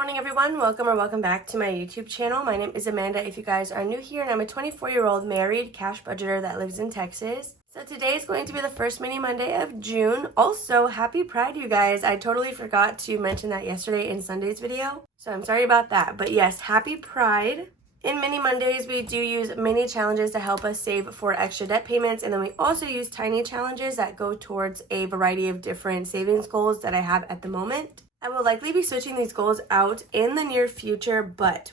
morning everyone, welcome back to my YouTube channel. My name is Amanda if you guys are new here, and I'm a 24-year-old married cash budgeter that lives in Texas. So today is going to be the first mini Monday of June. Also, happy Pride, you guys. I totally forgot to mention that yesterday in Sunday's video, so I'm sorry about that. But yes, happy Pride. In mini Mondays, we do use mini challenges to help us save for extra debt payments, and then we also use tiny challenges that go towards a variety of different savings goals that I have at the moment. I will likely be switching these goals out in the near future, but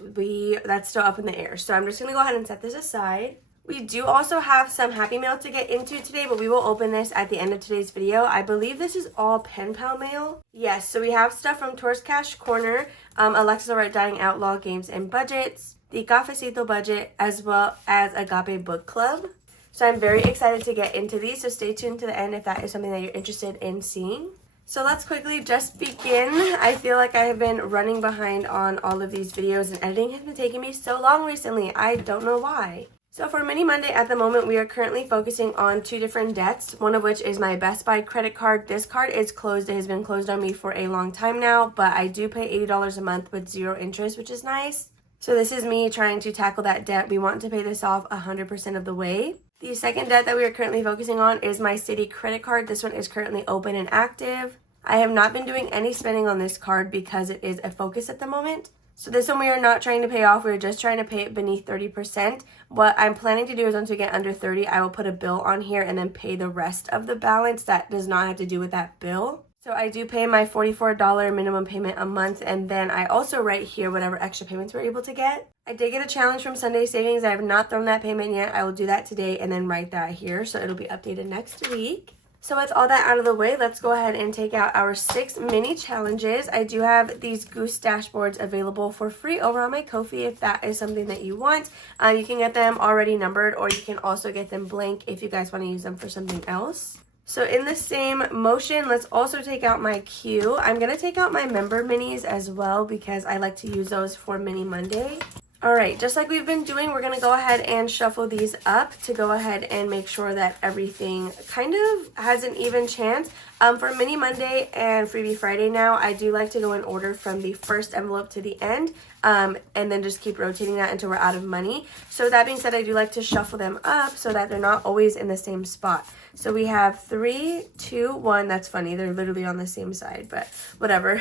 that's still up in the air. So I'm just going to go ahead and set this aside. We do also have some Happy Mail to get into today, but we will open this at the end of today's video. I believe this is all pen pal mail. Yes, so we have stuff from Tour's Cash Corner, Alexa's Alright Dying Outlaw Games and Budgets, the Cafecito Budget, as well as Agape Book Club. So I'm very excited to get into these, so stay tuned to the end if that is something that you're interested in seeing. So let's quickly just begin. I feel like I have been running behind on all of these videos, and editing has been taking me so long recently. I don't know why. So for Mini Monday at the moment, we are currently focusing on two different debts, one of which is my Best Buy credit card. This card is closed. It has been closed on me for a long time now, but I do pay $80 a month with 0 interest, which is nice. So this is me trying to tackle that debt. We want to pay this off 100% of the way. The second debt that we are currently focusing on is my Citi credit card. This one is currently open and active. I have not been doing any spending on this card because it is a focus at the moment. So this one we are not trying to pay off. We're just trying to pay it beneath 30%. What I'm planning to do is once we get under 30, I will put a bill on here and then pay the rest of the balance that does not have to do with that bill. So I do pay my $44 minimum payment a month, and then I also write here whatever extra payments we're able to get. I did get a challenge from Sunday Savings. I have not thrown that payment yet. I will do that today and then write that here, so it'll be updated next week. So with all that out of the way, let's go ahead and take out our 6 mini challenges. I do have these Goose dashboards available for free over on my Ko-fi if that is something that you want. You can get them already numbered, or you can also get them blank if you guys want to use them for something else. So in the same motion, let's also take out my queue. I'm going to take out my member minis as well because I like to use those for Mini Monday. Alright, just like we've been doing, we're going to go ahead and shuffle these up to go ahead and make sure that everything kind of has an even chance. For Mini Monday and Freebie Friday now, I do like to go in order from the first envelope to the end, and then just keep rotating that until we're out of money. So that being said, I do like to shuffle them up so that they're not always in the same spot. So we have 3, 2, 1. That's funny. They're literally on the same side, but whatever.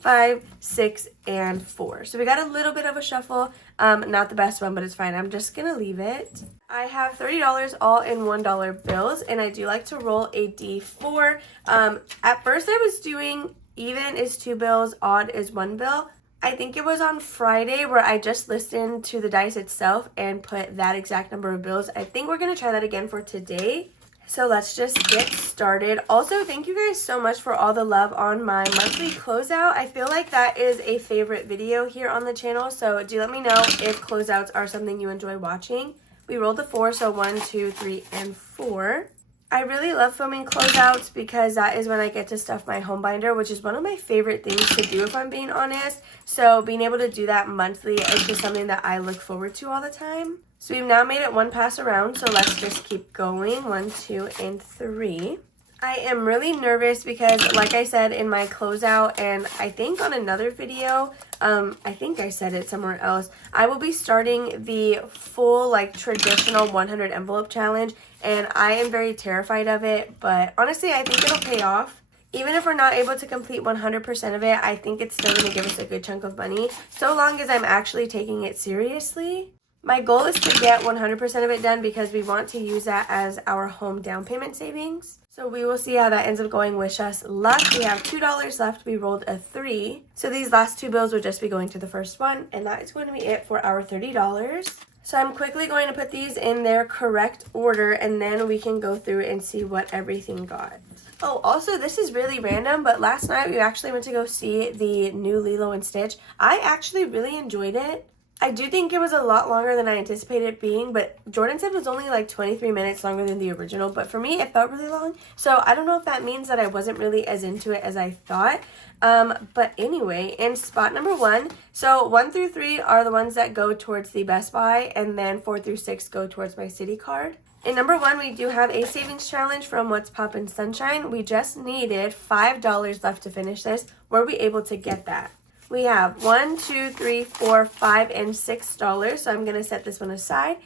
5, 6, and 4. So we got a little bit of a shuffle. Not the best one, but it's fine. I'm just going to leave it. I have $30 all in $1 bills, and I do like to roll a D4. At first I was doing even is 2 bills, odd is 1 bill. I think it was on Friday where I just listened to the dice itself and put that exact number of bills. I think we're going to try that again for today. So let's just get started. Also, thank you guys so much for all the love on my monthly closeout. I feel like that is a favorite video here on the channel, so do let me know if closeouts are something you enjoy watching. We rolled a 4, so 1, 2, 3, and 4. I really love filming closeouts because that is when I get to stuff my home binder, which is one of my favorite things to do if I'm being honest. So being able to do that monthly is just something that I look forward to all the time. So we've now made it 1 pass around, so let's just keep going. 1, 2, and 3. I am really nervous because, like I said in my closeout, and I think on another video, I think I said it somewhere else, I will be starting the full, like, traditional 100 envelope challenge, and I am very terrified of it, but honestly, I think it'll pay off. Even if we're not able to complete 100% of it, I think it's still going to give us a good chunk of money, so long as I'm actually taking it seriously. My goal is to get 100% of it done because we want to use that as our home down payment savings. So we will see how that ends up going. Wish us luck. We have $2 left. We rolled a 3. So these last 2 bills will just be going to the first one. And that is going to be it for our $30. So I'm quickly going to put these in their correct order, and then we can go through and see what everything got. Oh, also, this is really random, but last night we actually went to go see the new Lilo and Stitch. I actually really enjoyed it. I do think it was a lot longer than I anticipated it being, but Jordan said it was only like 23 minutes longer than the original, but for me, it felt really long. So I don't know if that means that I wasn't really as into it as I thought. But anyway, in spot number 1, so 1 through 3 are the ones that go towards the Best Buy, and then 4 through 6 go towards my Citi card. In number 1, we do have a savings challenge from What's Poppin' Sunshine. We just needed $5 left to finish this. Were we able to get that? we have $1, $2, $3, $4, $5, and $6. So I'm going to set this one aside.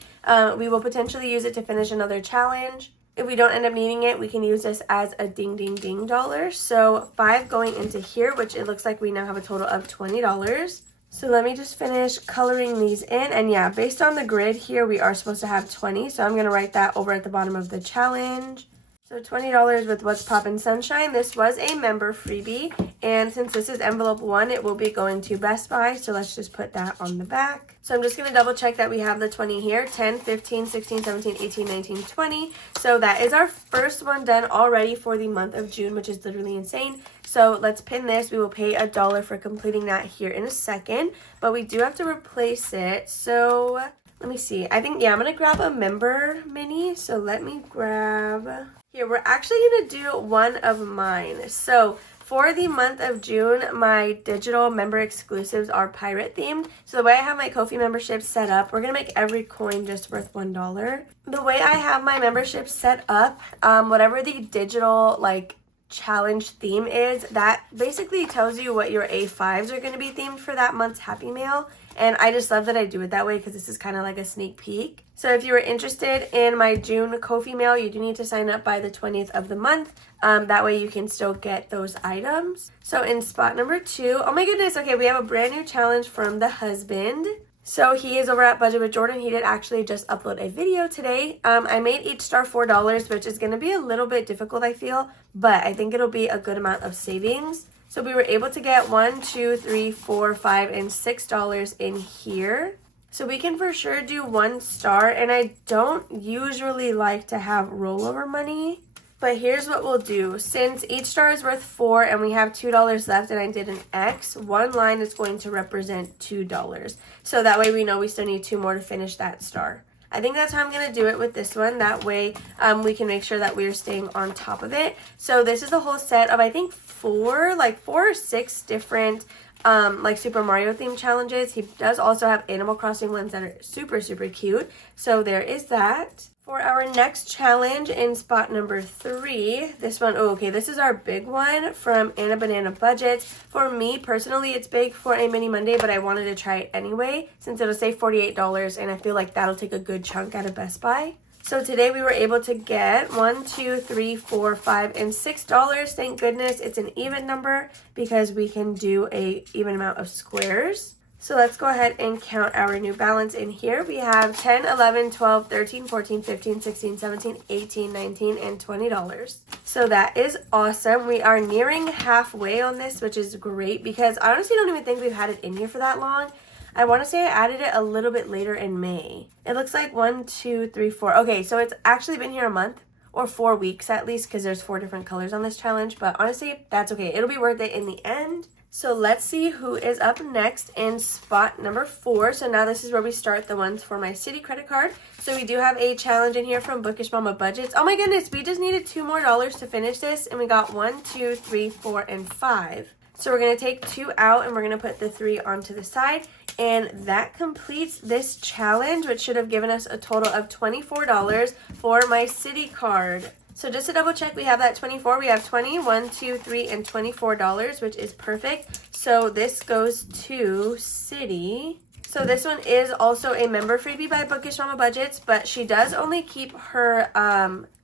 We will potentially use it to finish another challenge. If we don't end up needing it, we can use this as a ding, ding, ding dollar. So 5 going into here, which it looks like we now have a total of $20. So let me just finish coloring these in. And yeah, based on the grid here, we are supposed to have 20. So I'm going to write that over at the bottom of the challenge. So $20 with What's Poppin' Sunshine. This was a member freebie. And since this is envelope 1, it will be going to Best Buy. So let's just put that on the back. So I'm just going to double check that we have the 20 here. 10, 15, 16, 17, 18, 19, 20. So that is our first one done already for the month of June, which is literally insane. So let's pin this. We will pay $1 for completing that here in a second. But we do have to replace it. So let me see. I think, yeah, I'm going to grab a member mini. So let me grab... Here, we're actually going to do one of mine. So for the month of June, my digital member exclusives are pirate themed. So the way I have my Ko-fi membership set up, we're going to make every coin just worth $1. The way I have my membership set up, whatever the digital like challenge theme is, that basically tells you what your A5s are going to be themed for that month's Happy Mail. And I just love that I do it that way because this is kind of like a sneak peek. So if you are interested in my June Ko-fi mail, you do need to sign up by the 20th of the month. That way you can still get those items. So in spot number 2, oh my goodness, okay, we have a brand new challenge from the husband. So he is over at Budget with Jordan. He did actually just upload a video today. I made each star $4, which is going to be a little bit difficult, I feel, but I think it'll be a good amount of savings. So we were able to get $1, $2, $3, $4, $5, and $6 in here. So we can for sure do 1 star, and I don't usually like to have rollover money. But here's what we'll do. Since each star is worth 4 and we have $2 left and I did an X, one line is going to represent $2. So that way we know we still need 2 more to finish that star. I think that's how I'm going to do it with this one. That way we can make sure that we're staying on top of it. So this is a whole set of, I think, 4 or 6 different like Super Mario themed challenges. He does also have Animal Crossing ones that are super, super cute. So there is that. For our next challenge in spot number 3, this one, oh, okay, this is our big one from Anna Banana Budgets. For me, personally, it's big for a mini Monday, but I wanted to try it anyway, since it'll save $48, and I feel like that'll take a good chunk out of Best Buy. So today we were able to get $1, $2, $3, $4, $5, and $6. Thank goodness it's an even number because we can do an even amount of squares. So let's go ahead and count our new balance in here. We have 10, 11, 12, 13, 14, 15, 16, 17, 18, 19, and $20. So that is awesome. We are nearing halfway on this, which is great because I honestly don't even think we've had it in here for that long. I want to say I added it a little bit later in May. It looks like 1, 2, 3, 4. Okay, so it's actually been here a month or 4 weeks at least because there's 4 different colors on this challenge. But honestly, that's okay. It'll be worth it in the end. So let's see who is up next in spot number 4. So now this is where we start the ones for my city credit card. So we do have a challenge in here from Bookish Mama Budgets. Oh my goodness, we just needed $2 more to finish this. And we got 1, 2, 3, 4, and 5. So we're going to take 2 out and we're going to put the 3 onto the side. And that completes this challenge, which should have given us a total of $24 for my city card. So just to double check, we have that 24. We have 20, 1, 2, 3, and $24, which is perfect. So this goes to City. So this one is also a member freebie by Bookish Mama Budgets, but she does only keep her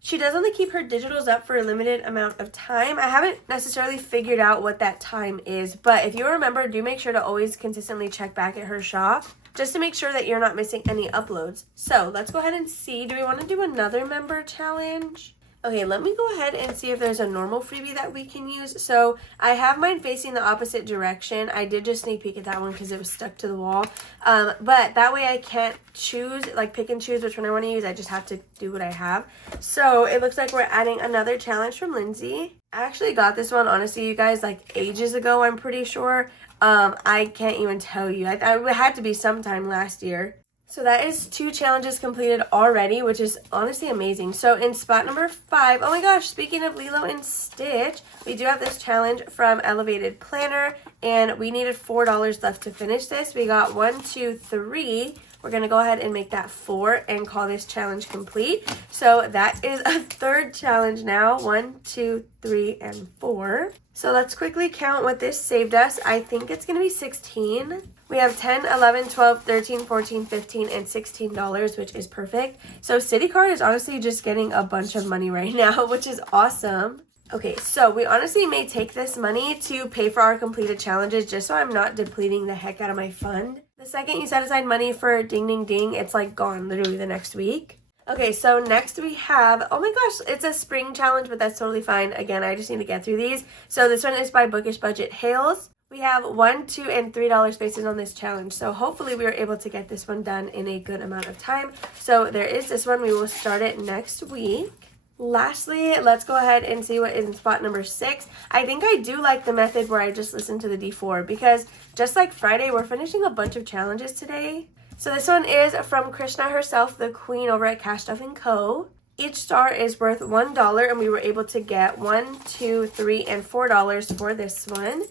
digitals up for a limited amount of time. I haven't necessarily figured out what that time is, but if you remember, do make sure to always consistently check back at her shop just to make sure that you're not missing any uploads. So let's go ahead and see. Do we want to do another member challenge? Okay, let me go ahead and see if there's a normal freebie that we can use. So I have mine facing the opposite direction. I did just sneak peek at that one because it was stuck to the wall. But that way I can't choose, like pick and choose which one I want to use. I just have to do what I have. So it looks like we're adding another challenge from Lindsay. I actually got this one, honestly, you guys, like ages ago, I'm pretty sure. I can't even tell you. It had to be sometime last year. So that is 2 challenges completed already, which is honestly amazing. So in spot number 5, oh my gosh, speaking of Lilo and Stitch, we do have this challenge from Elevated Planner, and we needed $4 left to finish this. We got 1, 2, 3, we're going to go ahead and make that 4 and call this challenge complete. So that is a third challenge now. 1, 2, 3, and 4. So let's quickly count what this saved us. I think it's going to be 16. We have 10, 11, 12, 13, 14, 15, and $16, which is perfect. So City Card is honestly just getting a bunch of money right now, which is awesome. Okay, so we honestly may take this money to pay for our completed challenges just so I'm not depleting the heck out of my fund. The second you set aside money for ding ding ding, it's like gone literally the next week. Okay, so next we have, oh my gosh, it's a spring challenge, but that's totally fine. Again, I just need to get through these. So this one is by Bookish Budget Hales. We have $1, $2, and $3 spaces on this challenge. So hopefully we are able to get this one done in a good amount of time. So there is this one. We will start it next week. Lastly, let's go ahead and see what is in spot number 6. I think I do like the method where I just listen to the D4 because just like Friday, we're finishing a bunch of challenges today. So this one is from Krishna herself, the queen over at Cash Stuff & Co. Each star is worth $1 and we were able to get $1, $2, $3, and $4 for this one.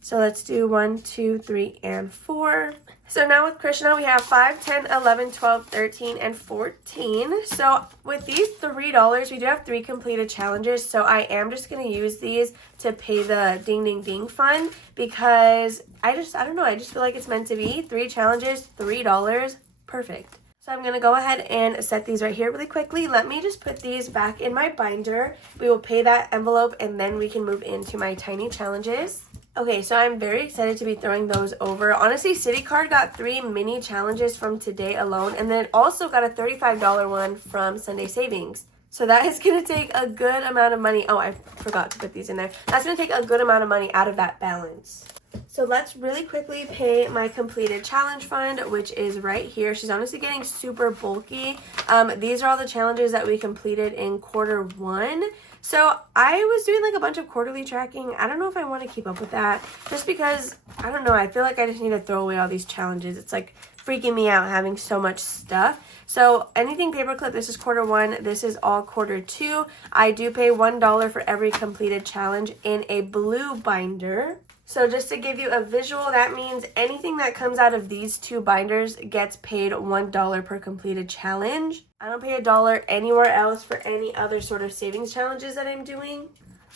So let's do 1, 2, 3, and 4. So now with Krishna, we have 5, 10, 11, 12, 13, and 14. So with these $3, we do have 3 completed challenges. So I am just going to use these to pay the ding ding ding fund because I don't know. I just feel like it's meant to be. 3 challenges, $3. Perfect. So I'm going to go ahead and set these right here really quickly. Let me just put these back in my binder. We will pay that envelope and then we can move into my tiny challenges. Okay, so I'm very excited to be throwing those over. Honestly, City Card got 3 mini challenges from today alone, and then it also got a $35 one from Sunday Savings. So that is going to take a good amount of money. Oh, I forgot to put these in there. That's going to take a good amount of money out of that balance. So let's really quickly pay my completed challenge fund, which is right here. She's honestly getting super bulky. These are all the challenges that we completed in Q1. So I was doing like a bunch of quarterly tracking. I don't know if I want to keep up with that just because, I don't know, I feel like I just need to throw away all these challenges. It's like freaking me out having so much stuff. So anything paperclip, this is Q1. This is all Q2. I do pay $1 for every completed challenge in a blue binder. So just to give you a visual, that means anything that comes out of these 2 binders gets paid $1 per completed challenge. I don't pay $1 anywhere else for any other sort of savings challenges that I'm doing.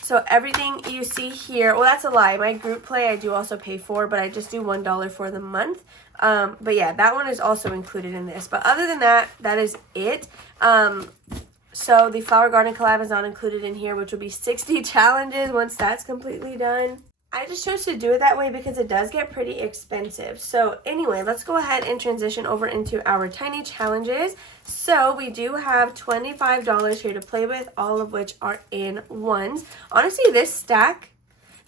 So everything you see here, well, that's a lie. My group play I do also pay for, but I just do $1 for the month. But yeah, that one is also included in this. But other than that, that is it. So the Flower Garden collab is not included in here, which will be 60 challenges once that's completely done. I just chose to do it that way because it does get pretty expensive. So anyway, let's go ahead and transition over into our tiny challenges. So we do have $25 here to play with, all of which are in ones. Honestly, this stack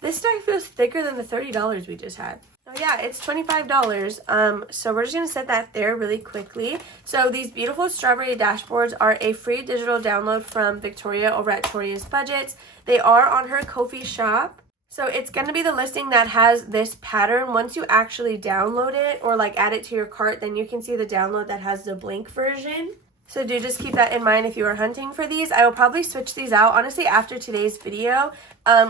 feels thicker than the $30 we just had. Oh yeah, it's $25. So we're just going to set that there really quickly. So these beautiful strawberry dashboards are a free digital download from Victoria over at Toria's Budgets. They are on her Ko-fi shop. So it's going to be the listing that has this pattern. Once you actually download it or like add it to your cart, then you can see the download that has the blank version. So do just keep that in mind if you are hunting for these. I will probably switch these out, honestly, after today's video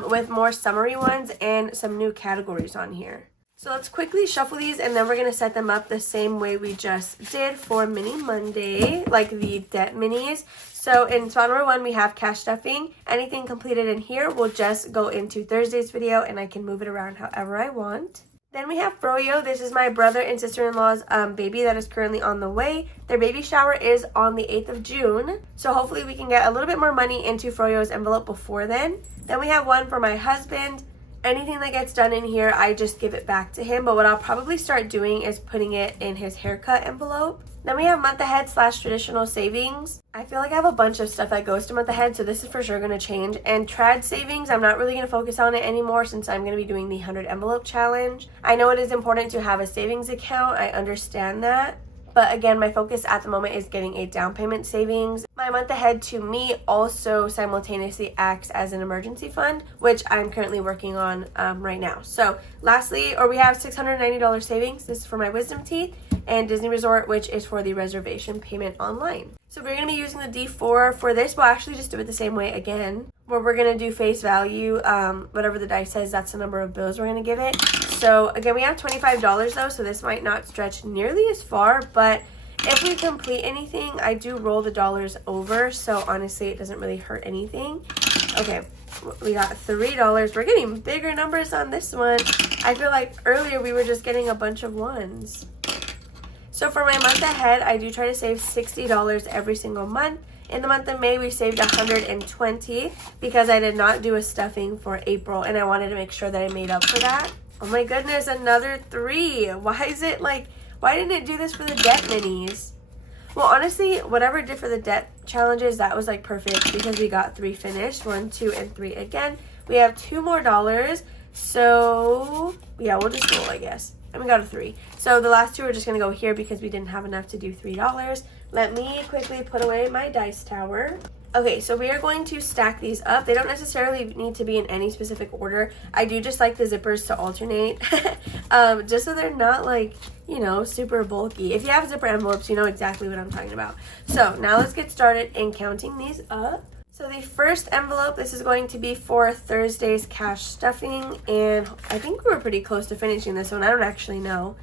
with more summary ones and some new categories on here. So let's quickly shuffle these and then we're going to set them up the same way we just did for Mini Monday, like the debt minis. So in spot number 1, we have cash stuffing. Anything completed in here will just go into Thursday's video and I can move it around however I want. Then we have Froyo. This is my brother and sister-in-law's baby that is currently on the way. Their baby shower is on the 8th of June. So hopefully we can get a little bit more money into Froyo's envelope before then. Then we have one for my husband. Anything that gets done in here, I just give it back to him. But what I'll probably start doing is putting it in his haircut envelope. Then we have month ahead / traditional savings. I feel like I have a bunch of stuff that goes to month ahead, so this is for sure going to change. And trad savings, I'm not really going to focus on it anymore since I'm going to be doing the 100 envelope challenge. I know it is important to have a savings account. I understand that. But again, my focus at the moment is getting a down payment savings. My month ahead to me also simultaneously acts as an emergency fund, which I'm currently working on right now. So lastly, we have $690 savings. This is for my wisdom teeth, and Disney Resort, which is for the reservation payment online. So we're going to be using the D4 for this. We'll actually just do it the same way again, where we're going to do face value. Whatever the dice says, that's the number of bills we're going to give it. So again, we have $25 though, so this might not stretch nearly as far, but if we complete anything, I do roll the dollars over, so honestly, it doesn't really hurt anything. Okay, we got $3. We're getting bigger numbers on this one. I feel like earlier we were just getting a bunch of ones. So for my month ahead, I do try to save $60 every single month. In the month of May, we saved $120 because I did not do a stuffing for April, and I wanted to make sure that I made up for that. Oh my goodness, another 3. Why is it like, why didn't it do this for the debt minis? Well, honestly, whatever it did for the debt challenges, that was like perfect because we got 3 finished. 1, 2, and 3 again. We have $2 more. So yeah, we'll just roll, I guess. And we got a 3. So the last 2 are just going to go here because we didn't have enough to do $3. Let me quickly put away my dice tower. Okay, so we are going to stack these up. They don't necessarily need to be in any specific order. I do just like the zippers to alternate, just so they're not like, you know, super bulky. If you have zipper envelopes, you know exactly what I'm talking about. So now let's get started in counting these up. So the first envelope, this is going to be for Thursday's cash stuffing, and I think we were pretty close to finishing this one. I don't actually know.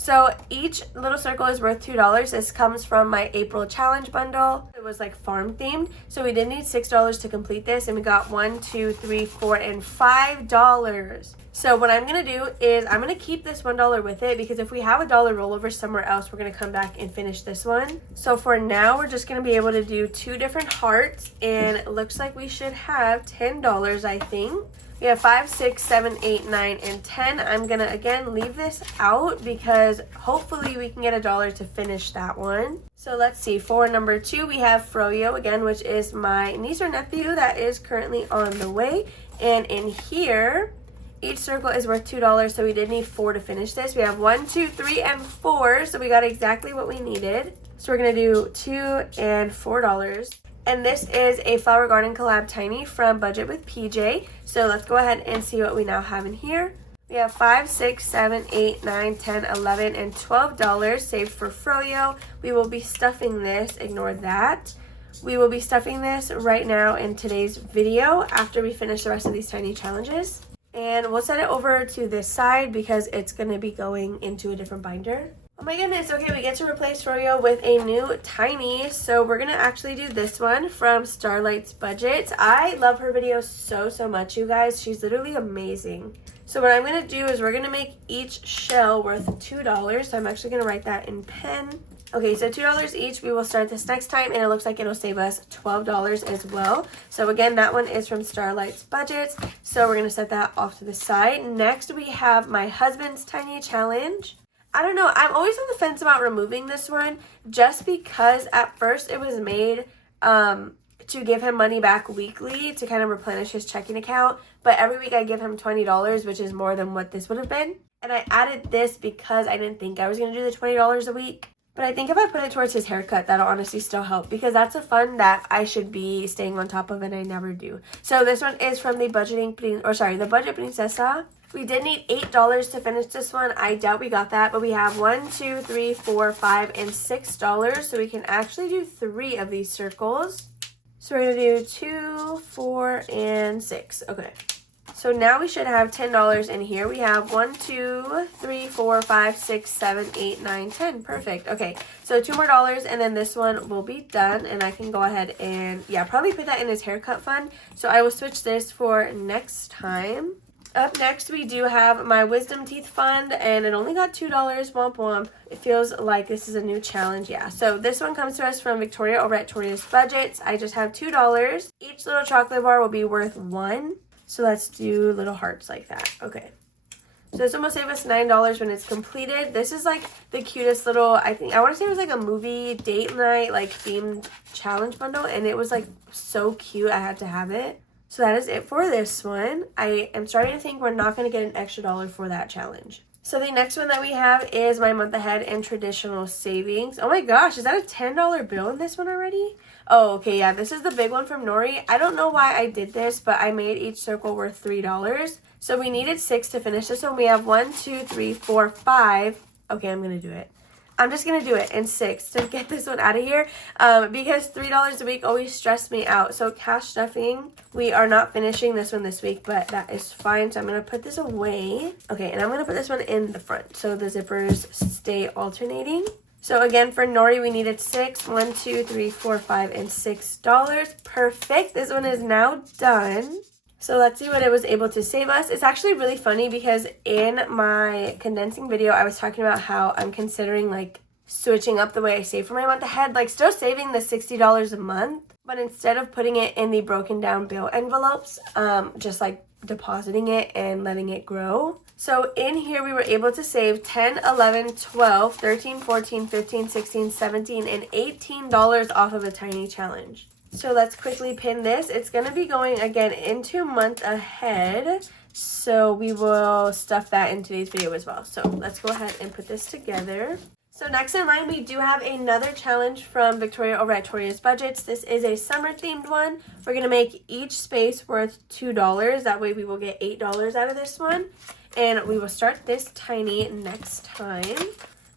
So each little circle is worth $2. This comes from my April challenge bundle. It was like farm themed. So we did need $6 to complete this, and we got 1, 2, 3, 4, and $5. So what I'm going to do is I'm going to keep this $1 with it because if we have a dollar rollover somewhere else, we're going to come back and finish this one. So for now, we're just going to be able to do 2 different hearts, and it looks like we should have $10, I think. We have 5, 6, 7, 8, 9, and 10. I'm going to, again, leave this out because hopefully we can get $1 to finish that one. So let's see. For number 2, we have Froyo, again, which is my niece or nephew that is currently on the way. And in here, each circle is worth $2, so we did need 4 to finish this. We have 1, 2, 3, and 4, so we got exactly what we needed. So we're going to do $2 and $4. And this is a Flower Garden Collab Tiny from Budget with PJ. So let's go ahead and see what we now have in here. We have 5, 6, 7, 8, 9, 10, 11, and $12 saved for Froyo. We will be stuffing this. Ignore that. We will be stuffing this right now in today's video after we finish the rest of these tiny challenges. And we'll set it over to this side because it's going to be going into a different binder. Oh my goodness, okay, we get to replace Froyo with a new tiny, so we're going to actually do this one from Starlight's Budget. I love her videos so much, you guys. She's literally amazing. So what I'm going to do is we're going to make each shell worth $2, so I'm actually going to write that in pen. Okay, so $2 each. We will start this next time, and it looks like it'll save us $12 as well. So again, that one is from Starlight's Budget, so we're going to set that off to the side. Next, we have my husband's tiny challenge. I don't know, I'm always on the fence about removing this one just because at first it was made to give him money back weekly to kind of replenish his checking account, but every week I give him $20, which is more than what this would have been. And I added this because I didn't think I was going to do the $20 a week. But I think if I put it towards his haircut, that'll honestly still help because that's a fund that I should be staying on top of and I never do. So this one is from the the Budget Princesa. We did need $8 to finish this one. I doubt we got that, but we have 1, 2, 3, 4, 5, and $6. So we can actually do 3 of these circles. So we're going to do 2, 4, and 6. Okay. So now we should have $10 in here. We have 1, 2, 3, 4, 5, 6, 7, 8, 9, 10. Perfect. Okay, so $2 more, and then this one will be done. And I can go ahead and, yeah, probably put that in his haircut fund. So I will switch this for next time. Up next, we do have my Wisdom Teeth Fund, and it only got $2. Womp womp. It feels like this is a new challenge. Yeah, so this one comes to us from Victoria over at Victoria's Budgets. I just have $2. Each little chocolate bar will be worth $1. So let's do little hearts like that. Okay. So this one will save us $9 when it's completed. This is like the cutest little, I want to say it was like a movie date night, like themed challenge bundle. And it was like so cute. I had to have it. So that is it for this one. I am starting to think we're not going to get an extra $1 for that challenge. So the next one that we have is my month ahead and traditional savings. Oh my gosh, is that a $10 bill in this one already? Oh, okay, yeah, this is the big one from Nori. I don't know why I did this, but I made each circle worth $3. So we needed 6 to finish this one. We have 1, 2, 3, 4, 5. Okay, I'm going to do it. I'm just going to do it in 6 to get this one out of here because $3 a week always stressed me out. So cash stuffing, we are not finishing this one this week, but that is fine. So I'm going to put this away. Okay, and I'm going to put this one in the front so the zippers stay alternating. So again, for Nori, we needed 6, 1, 2, 3, 4, 5, and $6. Perfect. This one is now done. So let's see what it was able to save us. It's actually really funny because in my condensing video, I was talking about how I'm considering like switching up the way I save for my month ahead, like still saving the $60 a month, but instead of putting it in the broken down bill envelopes, just like depositing it and letting it grow. So in here, we were able to save 10, 11, 12, 13, 14, 15, 16, 17, and $18 off of a tiny challenge. So let's quickly pin this. It's going to be going again into month ahead. So we will stuff that in today's video as well. So let's go ahead and put this together. So next in line, we do have another challenge from Victoria over at Toria's Budgets. This is a summer themed one. We're going to make each space worth $2. That way we will get $8 out of this one. And we will start this tiny next time.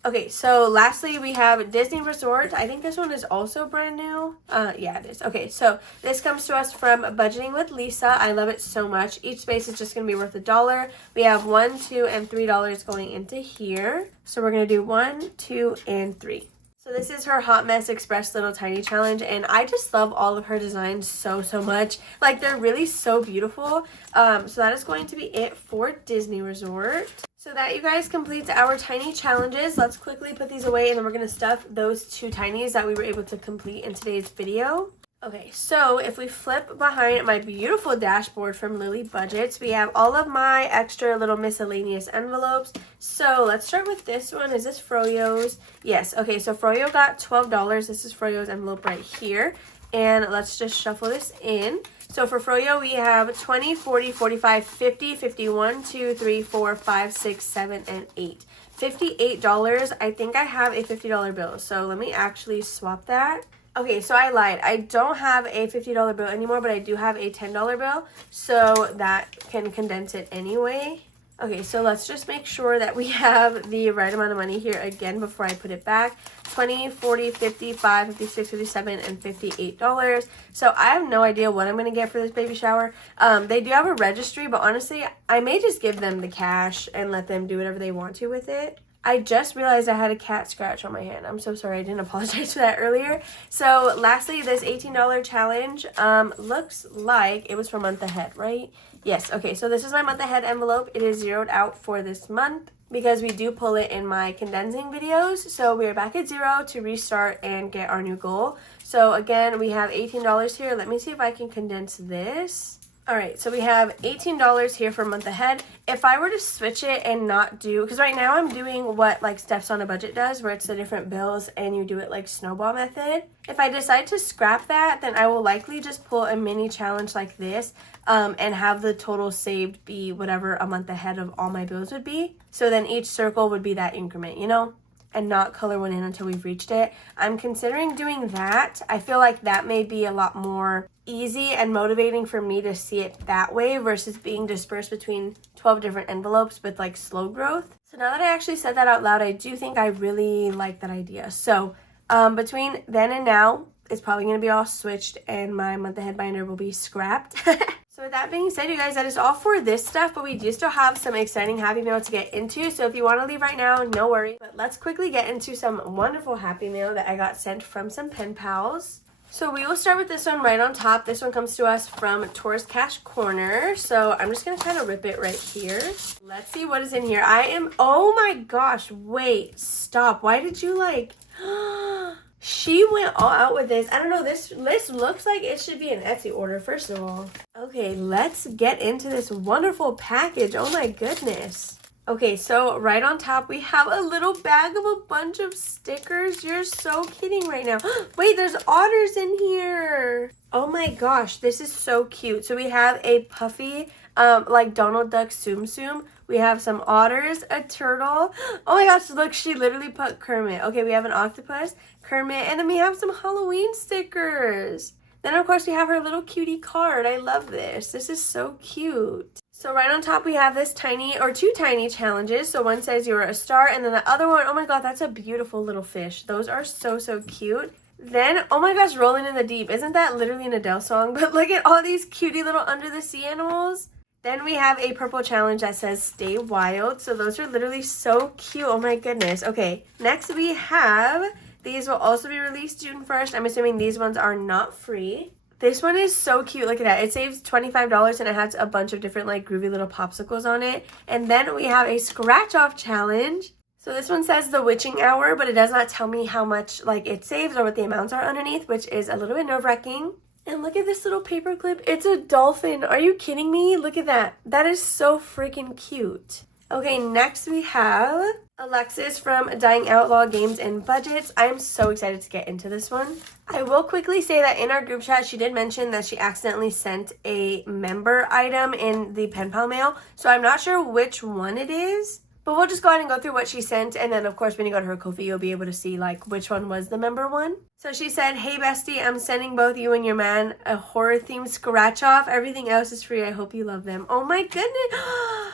Okay, so lastly, we have Disney Resort. I think this one is also brand new. Yeah, it is. Okay, so this comes to us from Budgeting with Lisa. I love it so much. Each space is just going to be worth $1. We have $1, $2, and $3 going into here. So we're going to do 1, 2, and 3. So this is her Hot Mess Express Little Tiny Challenge, and I just love all of her designs so much. Like, they're really so beautiful. So that is going to be it for Disney Resort. So that, you guys, completes our tiny challenges. Let's quickly put these away, and then we're going to stuff those 2 tinies that we were able to complete in today's video. Okay, so if we flip behind my beautiful dashboard from Lily Budgets, we have all of my extra little miscellaneous envelopes. So let's start with this one. Is this Froyo's? Yes. Okay, so Froyo got $12. This is Froyo's envelope right here. And let's just shuffle this in. So for Froyo, we have 20, 40, 45, 50, 51, 2, 3, 4, 5, 6, 7, and 8. $58. I think I have a $50 bill. So let me actually swap that. Okay, so I lied. I don't have a $50 bill anymore, but I do have a $10 bill. So that can condense it anyway. Okay, so let's just make sure that we have the right amount of money here again before I put it back. 20, 40, 55, 56, 57, and $58. So I have no idea what I'm going to get for this baby shower. They do have a registry, but honestly, I may just give them the cash and let them do whatever they want to with it. I just realized I had a cat scratch on my hand. I'm so sorry. I didn't apologize for that earlier. So lastly, this $18 challenge looks like it was for month ahead, right? Yes. Okay, so this is my month ahead envelope. It is zeroed out for this month because we do pull it in my condensing videos. So we are back at 0 to restart and get our new goal. So again, we have $18 here. Let me see if I can condense this. All right, so we have $18 here for month ahead. If I were to switch it and not do, because right now I'm doing what like Steps on a Budget does, where it's the different bills and you do it like snowball method. If I decide to scrap that, then I will likely just pull a mini challenge like this and have the total saved be whatever a month ahead of all my bills would be. So then each circle would be that increment, you know? And not color one in until we've reached it. I'm considering doing that. I feel like that may be a lot more easy and motivating for me to see it that way versus being dispersed between 12 different envelopes with like slow growth. So now that I actually said that out loud, I do think I really like that idea. So between then and now, it's probably going to be all switched and my month ahead binder will be scrapped. So with that being said, you guys, that is all for this stuff, but we do still have some exciting Happy Mail to get into. So if you want to leave right now, no worries. But let's quickly get into some wonderful Happy Mail that I got sent from some pen pals. So we will start with this one right on top. This one comes to us from Tourist Cash Corner. So I'm just going to kind of rip it right here. Let's see what is in here. Oh my gosh, wait, stop. Why did you like... She went all out with this. I don't know, this list looks like it should be an Etsy order, first of all. Okay, let's get into this wonderful package. Oh my goodness. Okay, so right on top, we have a little bag of a bunch of stickers. You're so kidding right now. Wait, there's otters in here. Oh my gosh, this is so cute. So we have a puffy, like Donald Duck Tsum Tsum. We have some otters, a turtle. Oh my gosh, look, she literally put Kermit. Okay, we have an octopus, Kermit, and then we have some Halloween stickers. Then, of course, we have her little cutie card. I love this. This is so cute. So right on top, we have this tiny, or two tiny challenges. So one says you're a star, and then the other one, oh my god, that's a beautiful little fish. Those are so, so cute. Then, oh my gosh, Rolling in the Deep. Isn't that literally an Adele song? But look at all these cutie little under the sea animals. Then we have a purple challenge that says Stay Wild. So those are literally so cute. Oh my goodness. Okay, next we have, these will also be released June 1st. I'm assuming these ones are not free. This one is so cute. Look at that. It saves $25 and it has a bunch of different like groovy little popsicles on it. And then we have a scratch off challenge. So this one says the witching hour, but it does not tell me how much like it saves or what the amounts are underneath, which is a little bit nerve-wracking. And look at this little paper clip. It's a dolphin. Are you kidding me? Look at that. That is so freaking cute. Okay, next we have Alexis from Dying Outlaw Games and Budgets. I am so excited to get into this one. I will quickly say that in our group chat, she did mention that she accidentally sent a member item in the pen pal mail. So I'm not sure which one it is, but we'll just go ahead and go through what she sent. And then, of course, when you go to her Ko-fi, you'll be able to see like which one was the member one. So she said, hey, bestie, I'm sending both you and your man a horror-themed scratch-off. Everything else is free. I hope you love them. Oh, my goodness.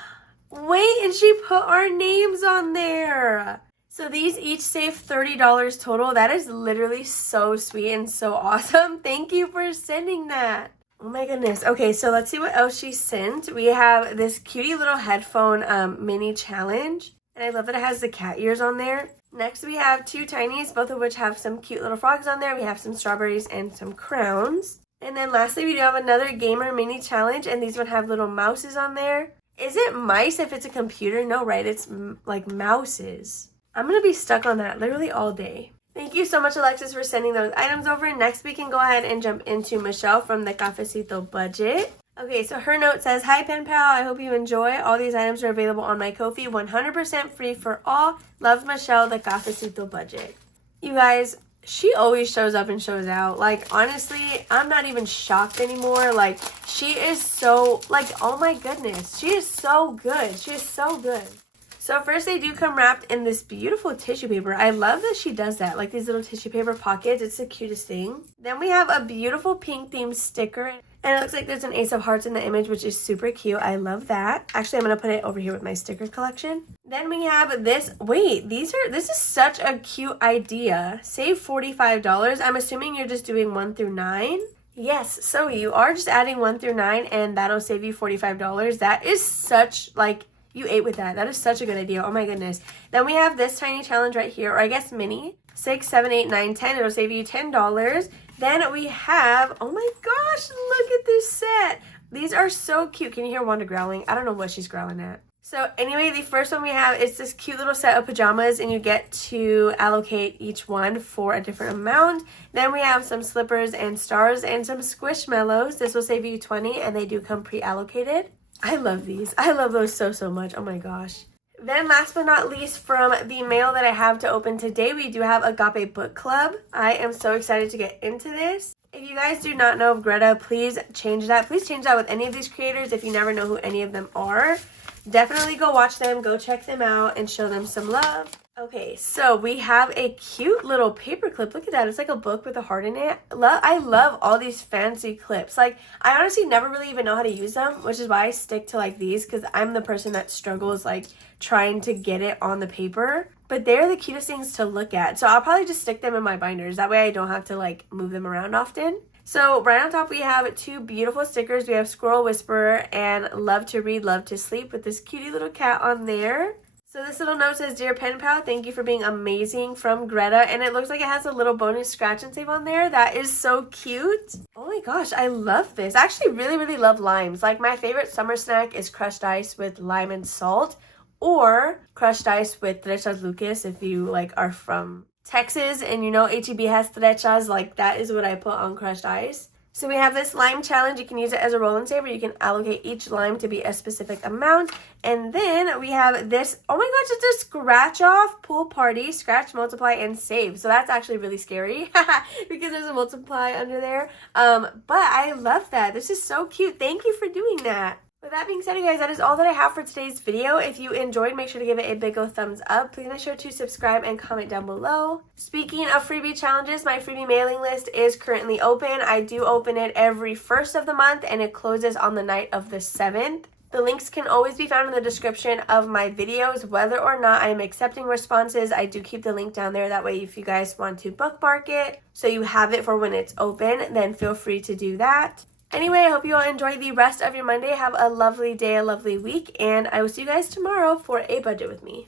Wait, and she put our names on there. So these each save $30 total. That is literally so sweet and so awesome. Thank you for sending that. Oh my goodness. Okay, so let's see what else she sent. We have this cutie little headphone mini challenge. And I love that it has the cat ears on there. Next, we have two tinies, both of which have some cute little frogs on there. We have some strawberries and some crowns. And then lastly, we do have another gamer mini challenge. And these one have little mouses on there. Is it mice if it's a computer? No, right? It's like mouses. I'm going to be stuck on that literally all day. Thank you so much, Alexis, for sending those items over. Next, we can go ahead and jump into Michelle from the Cafecito Budget. Okay, so her note says, hi, Pen Pal. I hope you enjoy. All these items are available on my Ko-fi, 100% free for all. Love, Michelle, the Cafecito Budget. You guys, she always shows up and shows out. Like, honestly, I'm not even shocked anymore. Like, she is so, like, oh my goodness. She is so good. She is so good. So first, they do come wrapped in this beautiful tissue paper. I love that she does that. Like these little tissue paper pockets. It's the cutest thing. Then we have a beautiful pink themed sticker. And it looks like there's an ace of hearts in the image, which is super cute. I love that. Actually, I'm going to put it over here with my sticker collection. Then we have this. Wait, this is such a cute idea. Save $45. I'm assuming you're just doing 1 through 9. Yes, so you are just adding 1 through 9 and that'll save you $45. That is such, like, you ate with that. That is such a good idea. Oh my goodness. Then we have this tiny challenge right here, or I guess mini. 6, 7, 8, 9, 10. It'll save you $10. Then we have, oh my gosh, look at this set. These are so cute. Can you hear Wanda growling? I don't know what she's growling at. So anyway, the first one we have is this cute little set of pajamas, and you get to allocate each one for a different amount. Then we have some slippers and stars and some squishmallows. This will save you $20, and they do come pre-allocated. I love these. I love those so, so much. Oh my gosh. Then last but not least, from the mail that I have to open today, we do have Agape Book Club. I am so excited to get into this. If you guys do not know of Greta, please change that. Please change that with any of these creators if you never know who any of them are. Definitely go watch them, go check them out, and show them some love. Okay, so we have a cute little paper clip. Look at that. It's like a book with a heart in it. I love all these fancy clips. Like, I honestly never really even know how to use them, which is why I stick to like these, because I'm the person that struggles like trying to get it on the paper. But they're the cutest things to look at. So I'll probably just stick them in my binders. That way I don't have to like move them around often. So right on top we have two beautiful stickers. We have Squirrel Whisperer and Love to Read, Love to Sleep with this cutie little cat on there. So this little note says, Dear Pen Pal, thank you for being amazing, from Greta. And it looks like it has a little bonus scratch and save on there. That is so cute. Oh my gosh, I love this. I actually really, really love limes. Like, my favorite summer snack is crushed ice with lime and salt, or crushed ice with Trechas Lucas if you like are from Texas and you know HEB has Trechas. Like, that is what I put on crushed ice. So we have this lime challenge. You can use it as a roll and saver. You can allocate each lime to be a specific amount. And then we have this, oh my gosh, it's a scratch off pool party, scratch, multiply, and save. So that's actually really scary because there's a multiply under there. But I love that. This is so cute. Thank you for doing that. With that being said, you guys, that is all that I have for today's video. If you enjoyed, make sure to give it a big old thumbs up. Please make sure to subscribe and comment down below. Speaking of freebie challenges, my freebie mailing list is currently open. I do open it every 1st of the month, and it closes on the night of the 7th. The links can always be found in the description of my videos. Whether or not I am accepting responses, I do keep the link down there. That way, if you guys want to bookmark it so you have it for when it's open, then feel free to do that. Anyway, I hope you all enjoy the rest of your Monday. Have a lovely day, a lovely week, and I will see you guys tomorrow for a budget with me.